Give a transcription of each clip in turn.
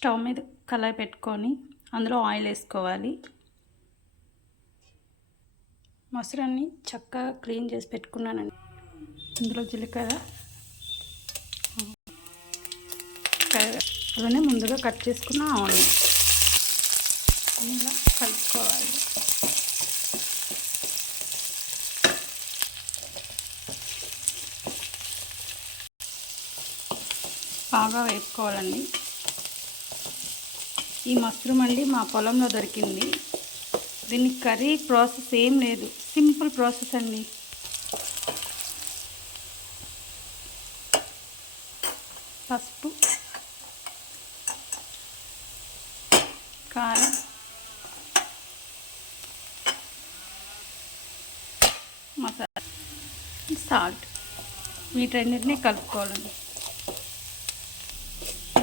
Stove మీద కళాయి పెట్టుకొని అందులో ఆయిల్ వేసుకోవాలి. మొసరాన్ని చక్కగా క్లీన్ చేసి పెట్టుకున్నానండి. ఇందులో జీలకర్ర అలానే ముందుగా కట్ చేసుకున్న ఆనియన్. ఇలా కలుపుకోవాలి. బాగా వేపుకోవాలండి. ఈ మష్రూమ్ అండి మా పొలంలో దొరికింది. దీనికి కర్రీ ప్రాసెస్ ఏం లేదు. సింపుల్ ప్రాసెస్ అండి. పసుపు కారం మసాలా సాల్ట్. వీటన్నిటిని కలుపుకోవాలండి.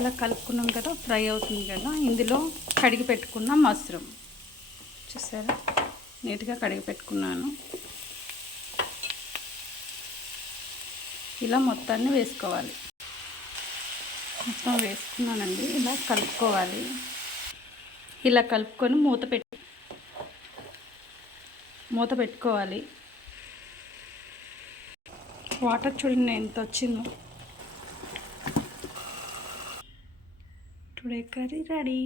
ఇలా కలుపుకున్నాం కదా ఫ్రై అవుతుంది కదా ఇందులో కడిగి పెట్టుకున్న మష్రూమ్. చూసారా? నీట్గా కడిగి పెట్టుకున్నాను. ఇలా మొత్తాన్ని వేసుకోవాలి. మొత్తం వేసుకున్నానండి ఇలా కలుపుకోవాలి. ఇలా కలుపుకొని మూత పెట్టి మూత పెట్టుకోవాలి. వాటర్ చూడండి ఎంత వచ్చిందో. Today curry ready